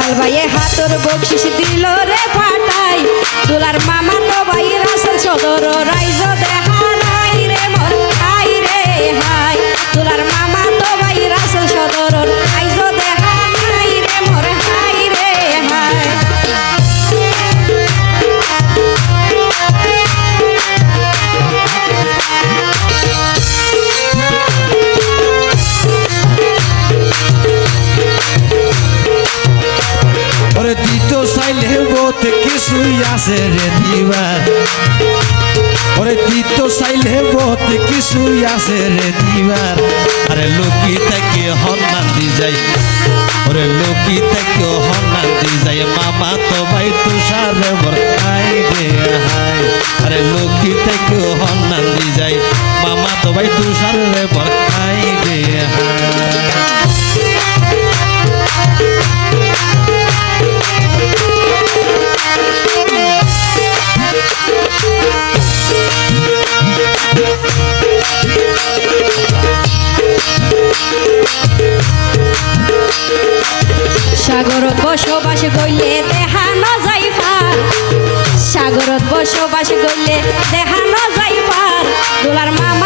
দুলাল ভাইয়ে হাতর বকশিস দিল রে ফাটাই। দুলার মামা তো ভাই রাসেল সদর রাইজ দেহা চাইলে বহুত কিছুই আছে রে দিবার। ওরে দিত চাইলে বহুত কিছুই আছে রে দিবার। আরে লোকি থেকে হন্নান দি যাই ওরে লোকি থেকে হন্নান দি যাই মামা তো ভাই তুষার বর হাই রে হাই আরে লোকি থেকে হন্নান দি যাই মামা তো ভাই তুষার বর হাই রে হাই বসবাস করলে দেহানো যাই পার সাগরত বসবাস করলে দেহানো যাই পার দোলার মামা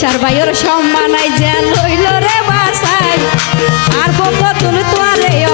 তুষার ভাইয়ের সম্মান যে লইল রে বাসাই আর কতন তোয়ারে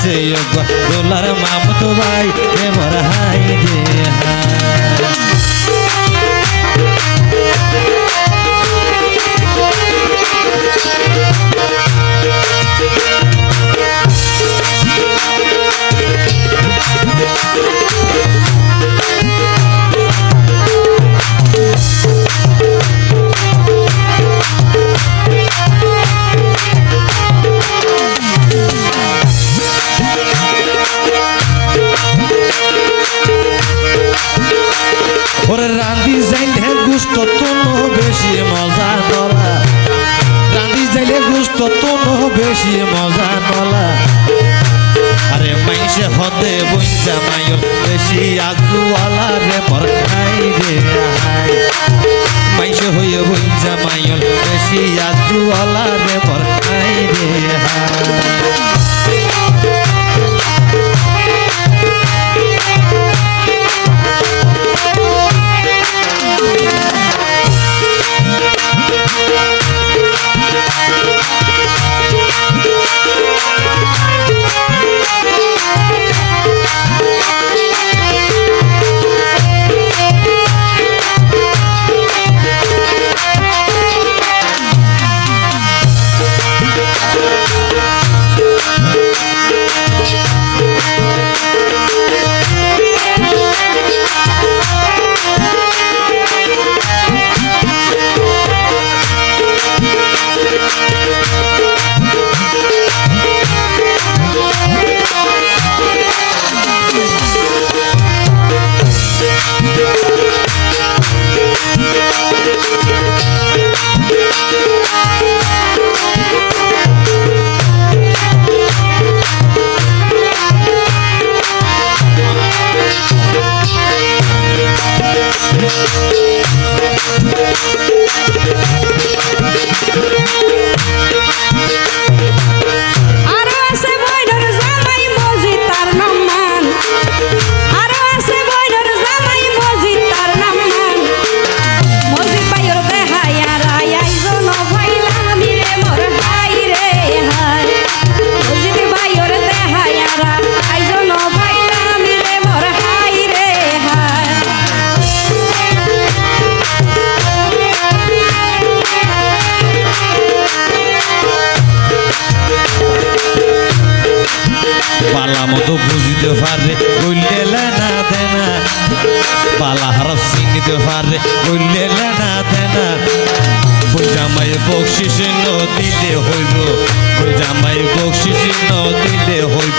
আছে দোলার মামুদ ভাই এ ভরা হাই দে গুস্ত তুনো বেশি মজা নলা। আরে মাইসে হতে বইসা মায়র বেশি আজুয়ালা রে মর খাই রে হাই মাইসে হয়ে বইসা মায়র বেশি আজুয়ালা রে মর খাই রে হাই we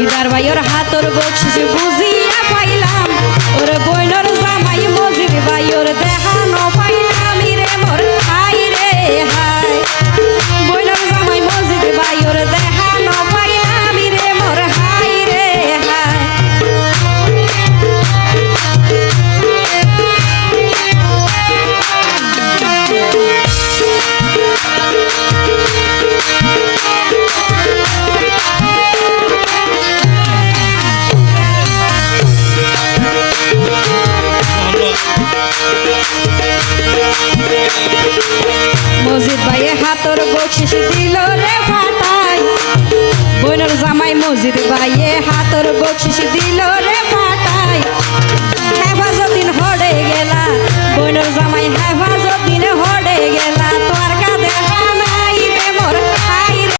দিদার ভাইয়ের হাতর বকশিস বুঝিয়া নজির ভাইয়ে হাতর বকশিস দিল রে পাটাই হেফাজত দিন হড়ে গেলা। বইনর জামাই হেফাজত দিন হড়ে গেলা।